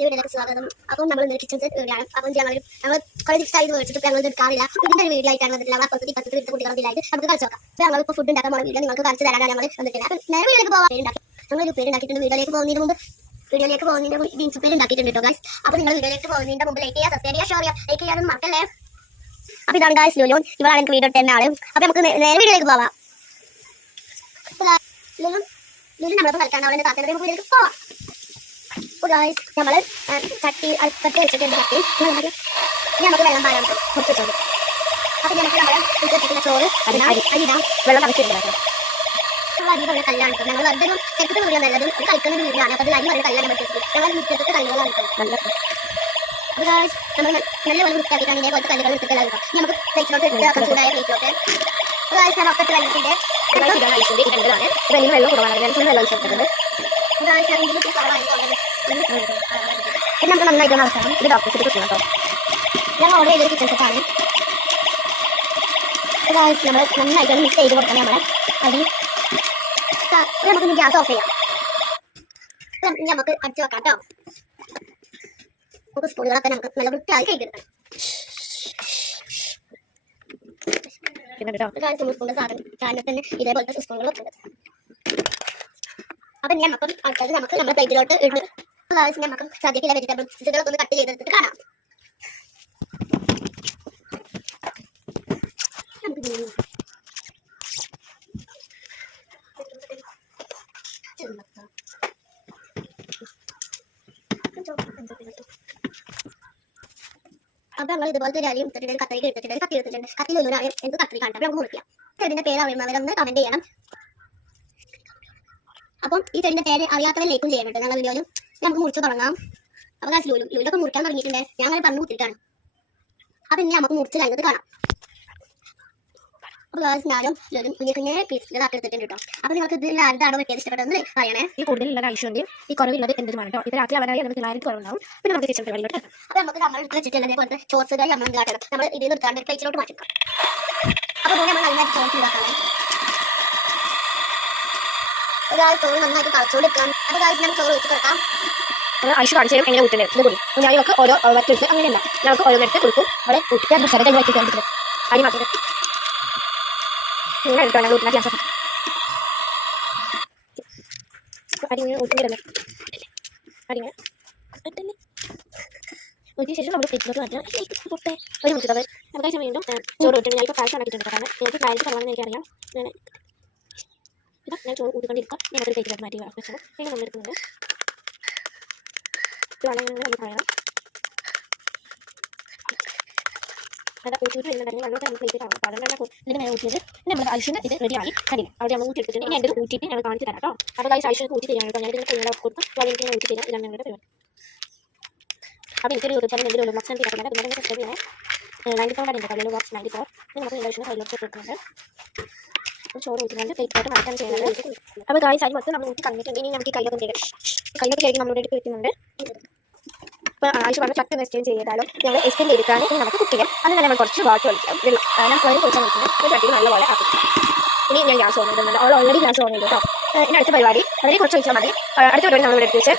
വീഡിയോയിലേക്ക് സ്വാഗതം. അപ്പം നമ്മൾ കിച്ചൺ സെറ്റ് വീഡിയോ ആണ്. അപ്പം ഞങ്ങൾ കുറേ ദിവസമായി മേടിച്ചിട്ട് ഞങ്ങൾ എടുക്കാറില്ല. ഇതിന്റെ ഒരു വീഡിയോ ആയിട്ടാണ് വന്നിട്ടില്ല. നമ്മൾ പദ്ധതി വീട്ടിൽ കുട്ടികളായിട്ട് നമുക്ക് കളിച്ചു നോക്കാം. അപ്പോൾ ഞങ്ങൾ ഇപ്പോൾ ഫുഡ് ഉണ്ടാക്കാൻ പോകുന്ന വീഡിയോ നിങ്ങൾക്ക് കാണിച്ചു തരാനാണ് ഞങ്ങൾ വന്നിട്ടില്ല. അപ്പം നേരെ വീഡിയോയിലേക്ക് പോകാൻ ഞങ്ങൾ ഉപ്പേരി ഉണ്ടാക്കിയിട്ടുണ്ട്. വീഡിയോയിലേക്ക് പോകുന്നതിന് മുമ്പ് ബീൻസ് ഉപ്പേരി ഉണ്ടാക്കിയിട്ടുണ്ട് കേട്ടോ ഗൈസ്. അപ്പോൾ നിങ്ങൾ വീഡിയോയിലേക്ക് പോകുന്നതിന്റെ മുമ്പ് ലൈക്ക് ചെയ്യുക, സബ്സ്ക്രൈബ് ചെയ്യുക, ഷെയർ ചെയ്യുക, ലൈക്ക് ചെയ്യാനും മറക്കല്ലേ. അപ്പോൾ ഇതാണ് ഗൈസ് ലുലു. ഇവളാണ് എനിക്ക് വീഡിയോ ഇട്ട ആള്. അപ്പോൾ നമുക്ക് നേരെ വീഡിയോയിലേക്ക് പോവാം. ലുലു നമ്മളിപ്പോൾ കളിക്കാൻ അവിടെ താത്തയുടെ വീഡിയോയിലേക്ക് പോവാം. അപ്പോൾ ഗൈസ് നമ്മൾ ചട്ടി അടുപ്പത്ത് വെച്ചിട്ടുണ്ട്. ചട്ടി നമുക്ക് വെള്ളം പാരാൻ കുറച്ച് ചോറ്. അപ്പോൾ നമുക്ക് നമ്മൾ വെച്ചിട്ടുള്ള ചോറ് അരിടാം. വെള്ളം തിളച്ചിട്ടുണ്ട്. അരി പറഞ്ഞ കല്ലാണ്. ഞങ്ങൾ വെറുതെ ചെറുപ്പത്തെ വീഡിയോ നല്ലതും കളിക്കുന്ന വീഡിയോയാണ്. അപ്പോൾ അരി പറഞ്ഞ കല്ലാണ് പറ്റുന്നത്. ഞങ്ങൾ മുറ്റത്തെ കല്ലുകളാണ് നല്ല. അപ്പോൾ ഗൈസ് നമ്മൾ നല്ല പോലെ വൃത്തിയാക്കിയിട്ടാണ് ഇതേപോലത്തെ കല്ലുകൾ എടുത്തിട്ട് നമുക്ക് പ്ലേറ്റിലോട്ട് ഇട്ട് ചൂടായ പ്ലേറ്റിലോട്ട് ഗൈസ് ഞാൻ ഒക്കത്ത് കഴിഞ്ഞിട്ടുണ്ട്. വെള്ളം കുറവാണ്. വെള്ളം ഒഴിച്ചിട്ടുണ്ട്. പിന്നെ നമുക്ക് നന്നായിട്ട് നടക്കണം. ഇത് ഡോക്ടേഴ്സിൽ കിട്ടണം കേട്ടോ. ഞാൻ ഓർഡർ ചെയ്തൊരു കിച്ചൺ സെറ്റാണ്. നമ്മൾ നന്നായിട്ട് മിക്സ് ചെയ്ത് കൊടുക്കണം. നമ്മളെ അടി നമുക്ക് ഗ്യാസ് ഓഫ് ചെയ്യാം. നമുക്ക് അടിച്ചു വെക്കാം കേട്ടോ. നമുക്ക് സ്പൂണുകളൊക്കെ നമുക്ക് നല്ല വൃത്തിയായി കഴിക്കണം. സ്പൂണിന്റെ സാധനം തന്നെ ഇതേപോലത്തെ സ്പൂണുകൾ വെക്കുന്നത്. അപ്പം നമുക്ക് അടുത്തത് നമുക്ക് നമ്മുടെ പ്ലേറ്റിലോട്ട് ഇട്ട് നമുക്ക് സദ്യക്കുള്ള വെജിറ്റബിൾസുകളൊക്കെ ഒന്ന് കട്ട് ചെയ്തെടുത്തിട്ട് കാണാം. അപ്പൊ ഞങ്ങൾ ഇതുപോലത്തെ ഒരു അരിയും എടുത്തിട്ടുണ്ട്. കത്തി എടുത്തിട്ടുണ്ട്. കത്തിയിലൊന്നും അറിയാം എന്ത് കത്തി കണ്ടപ്പോൾ നമുക്ക് മുറിക്കാം. ചെടിന്റെ പേര് അറിയുന്നവരൊന്ന് കമന്റ് ചെയ്യണം. അപ്പം ഈ ചെടിന്റെ പേര് അറിയാത്തവർ ലൈക്കും ചെയ്യാനുണ്ട്. ഞങ്ങളുടെ വീഡിയോയിൽ നമുക്ക് മുറിച്ച് തുടങ്ങാം. അപ്പോൾ ഗൈസ് ലുലൊക്കെ മുറിക്കാൻ തുടങ്ങിയിട്ടുണ്ട്. ഞാൻ അങ്ങനെ പറഞ്ഞു കുത്തിയിട്ടാണ്. അപ്പം ഇനി നമുക്ക് മുറിച്ച് കഴിഞ്ഞത് കാണാം. അപ്പോൾ ഗൈസ് ഞാനും ലുലും കുഞ്ഞെ പീസിലാക്കി എടുത്തിട്ടുണ്ട് കേട്ടോ. അപ്പോൾ നിങ്ങൾക്ക് ഇതിൽ ആരുടെയാണോ വെക്കാൻ ഇഷ്ടപ്പെട്ടതെന്ന് പറയണേ. ഈ കൂടുതലുള്ള ആവശ്യമുണ്ട്. ഈ കുറവുള്ളത് എന്തുമാണ് കേട്ടോ. ഇത് രാത്രി അവരായി നമുക്ക് ക്ലാരിറ്റി കുറവുണ്ടാവും. പിന്നെ നമുക്ക് കിച്ചൺ പരിപാടിയിലോട്ട്. അപ്പോൾ നമുക്ക് നമ്മൾ എടുത്ത് വെച്ചിട്ടുള്ളത് പോലത്തെ ചോർസ് കറി നമ്മൾ കാട്ടണം. നമ്മൾ ഇതിൽ നിർത്താണ്ട് പ്ലേറ്റിലോട്ട് മാറ്റിക്കാം. അപ്പോൾ നമ്മൾ നന്നായിട്ട് ചോർസ് ഉണ്ടാക്കണം. ചോറ് നന്നായിട്ട് കളച്ചുകൊടുക്കണം. അപ്പോൾ ഞാൻ ചോറ് വെച്ച് കിടക്കാം. ആവശ്യം കാണിച്ചു തരും എങ്ങനെ കൂട്ടുന്നത്. ഇത് കൂടി ഞാൻ നമുക്ക് ഓരോ വറ്റെടുത്ത് അങ്ങനെയല്ല. ഞങ്ങൾക്ക് ഓരോന്നെടുത്ത് കൊടുക്കും. അവിടെ കൂട്ടിക്കാൻ സ്ഥലത്ത് വറ്റിക്കാൻ അരി മാറ്റിയത് ഇങ്ങനെ എടുത്തോ. ഞങ്ങൾ കൂട്ടുന്ന ഗ്യാസ് അരി ഇങ്ങനെ ഊട്ടിയിടല്ലേ. അരിങ്ങനെ ഊറ്റിയ ശേഷം നമ്മൾ പ്ലേറ്റിലോട്ട് മാറ്റണം. പൊട്ടെ ഒരു മുട്ടത് നമുക്ക് വീണ്ടും ചോറ് ഇട്ടിട്ട് ഞാനിപ്പോൾ പ്രാവശ്യം ഉണ്ടാക്കിയിട്ടുണ്ട്. കാരണം എനിക്ക് ക്ലാരിറ്റി കുറവാണെന്ന് എനിക്കറിയാം. ഞാൻ ചോറ് കൂട്ടിക്കൊണ്ടിരിക്കാം. ഞങ്ങൾക്ക് പ്ലേറ്റിലോട്ട് മാറ്റി വെച്ചത് ഇങ്ങനെ നമ്മൾ എടുക്കുന്നുണ്ട്. നമ്മൾ പറയണം അതാ ഊറ്റിയിട്ട് വരുന്നുണ്ടെങ്കിൽ വെള്ളമൊക്കെ നമ്മൾ പ്ലേറ്റ് കാണാം. അപ്പോൾ അതുകൊണ്ട് ഇതിന് നേരെ ഊറ്റിയത് നമ്മൾ ആവശ്യം ഇത് റെഡിയായി കണ്ടില്ല. അവിടെ നമ്മൾ ഊറ്റിയെടുത്തിട്ട് ഇനി എൻ്റെ ഊറ്റിയിട്ട് ഞങ്ങൾ കാണിച്ച് തരാം കേട്ടോ. അപ്പോൾ ആവശ്യം ഊറ്റി തരാം കേട്ടോ. ഞാൻ ഇതിന് കുഞ്ഞുങ്ങളെ കൊടുക്കും. അപ്പോൾ എനിക്ക് ഊറ്റി തരാം. ഇതാണ് ഞങ്ങളുടെ പരിപാടി. അപ്പോൾ എനിക്കൊരു യൂട്യൂബ് ചാനൽ എന്തെങ്കിലും ബോക്സ് എനിക്ക് കിട്ടുന്നത്. പിന്നെ സബ്സ്ക്രൈബ് ചെയ്യണേ. 94 ഉണ്ട് കല്ലിൽ ബോക്സ് 94. നമുക്ക് ഇൻഡക്ഷൻ കയ്യിലോട്ട് കൊടുക്കുന്നുണ്ട്. ചോറ് ഊറ്റുന്നുണ്ട്. പ്ലേറ്റിലോട്ട് മാറ്റാൻ ചെയ്യുന്നത്. അപ്പോൾ ഗൈസ് അരി മൊത്തം നമ്മൾ ഊറ്റി കളഞ്ഞിട്ടുണ്ട്. ഇനി നമുക്ക് കയ്യിലൊക്കെ ചെയ്യാം. കയ്യിലൊക്കെ കയറി നമ്മളിവിടെ എടുത്ത് വെക്കുന്നുണ്ട്. അപ്പോൾ ആവശ്യം പറഞ്ഞാൽ ചക്ക എക്സ്ചേഞ്ച് ചെയ്താലോ ഞങ്ങൾ എക്സ്റ്റെൻഡ് ചെയ്തിട്ടാണ് ഇനി നമുക്ക് കുക്ക് ചെയ്യാം. അതിന് നമ്മൾ കുറച്ച് വാട്ടർ ഒഴിക്കാം. വെള്ളം ഞാൻ കുഴൽ കൊടുക്കാൻ വെക്കുന്നത് ഒരു ചട്ടിയിൽ നല്ലപോലെ ആക്കി. ഇനി ഞാൻ ഗ്യാസ് ഓൺ ചെയ്തിട്ടുണ്ട്. ഓൾറെഡി ഗ്യാസ് ഓൺ ചെയ്തു കേട്ടോ. ഇനി അടുത്ത പരിപാടി അതിന് കുറച്ച് ഒഴിച്ചാൽ മതി. അടുത്ത പരിപാടി നമ്മൾ എടുത്ത് വെച്ച്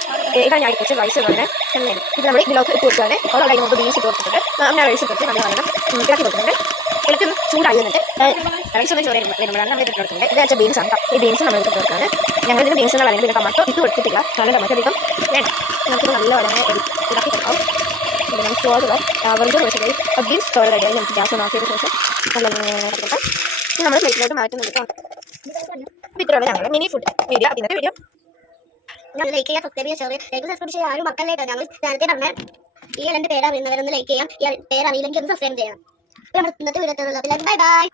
ഇതാണ് ഞാൻ എടുത്ത് വെച്ച് റൈസ് എന്ന് പറയുന്നത്. ഇത് നമ്മൾ ഇതിലോട്ട് ഇട്ട് കൊടുക്കുകയാണ്. ഓൾറെഡി നമുക്ക് ബീൻസ് ഇട്ട് കൊടുത്തിട്ടുണ്ട്. അങ്ങനെ റൈസ് ഇട്ട് നല്ല വെള്ളം ഇളക്കി കൊടുക്കുന്നുണ്ട്. ഇളക്കി ചൂടായി വന്നിട്ട് റൈസ് ഒന്ന് ചോറ് വരുമ്പോഴാണ് നമ്മൾ ഇട്ട് കൊടുക്കുന്നത്. ഇത് വെച്ചാൽ ബീൻസ് ആണ്. ഈ ബീൻസ് നമ്മൾ ഇട്ട് കൊടുക്കുകയാണ്. ഞങ്ങൾ ഇതിന് ബീൻസ് എന്ന് പറയുന്നത് പിന്നെ ടൊമാറ്റോ ഇട്ട് കൊടുത്തിട്ടില്ല. നല്ല ടൊമാറ്റോ അധികം വേണം. നമുക്ക് നല്ല വളരെ ഇളക്കി കൊടുക്കാം. നമ്മൾ ചോറ് വെറുതെ വെച്ചത് ബീൻസ് ചോറ് റെഡിയായി. നമുക്ക് ഗ്യാസ് ഓൺ ഓഫ് ചെയ്ത ശേഷം നല്ല കൊടുക്കാം. ഇനി നമ്മൾ പ്ലേറ്റിലോട്ട് മാറ്റുന്നുണ്ട് കേട്ടോ. ഇത്രയുള്ള ഞങ്ങളുടെ മിനി ഫുഡ് വീഡിയോ. ഇന്നത്തെ വീഡിയോ ഞാൻ ലൈക്ക് ചെയ്യാം, സബ്സ്ക്രൈബ് ചെയ്യാം, ഷെയർ ചെയ്യാം. സബ്സ്ക്രൈബ് ചെയ്യാൻ ആരും മക്കളിലായിട്ടോ. ഞങ്ങൾ നേരത്തെ പറഞ്ഞ ഈ എൻ്റെ പേര് അറിയുന്നവരൊന്ന് ലൈക്ക് ചെയ്യാം. ഈ പേര് അറിയില്ലെങ്കിൽ ഒന്ന് സബ്സ്ക്രൈബ് ചെയ്യണം. അപ്പോൾ നമ്മൾ ഇന്നത്തെ വീഡിയോ ബൈ ബൈ.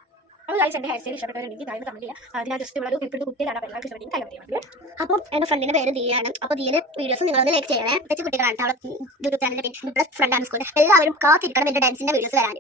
അപ്പോൾ ഗൈസ് എൻ്റെ ഹെയർ സ്റ്റൈൽ ഇഷ്ടപ്പെട്ടവരുണ്ടെങ്കിൽ താഴെ കമന്റ് ചെയ്യുക. ഞാൻ ജസ്റ്റ് ഉള്ള ക്ലിപ്പിൽ കുട്ടികളാണ്. അപ്പോൾ എല്ലാവർക്കും ഇഷ്ടപ്പെട്ടെങ്കിൽ കൈ പറയാം. അപ്പോൾ എൻ്റെ ഫ്രണ്ടിൻ്റെ പേര് ദിയാണ്. അപ്പോൾ ദിയുടെ വീഡിയോസ് നിങ്ങളൊന്ന് ലൈക്ക് ചെയ്യണേ. തെച്ച് കുട്ടികളാണ്. അവളെ യൂട്യൂബ് ചാനലിൽ പ്ലസ് ഫ്രണ്ട് ആണ് സ്കൂളിൽ എല്ലാവരും കാത്തിരിക്കണം എൻ്റെ ഡാൻസിൻ്റെ വീഡിയോസ് വരാൻ.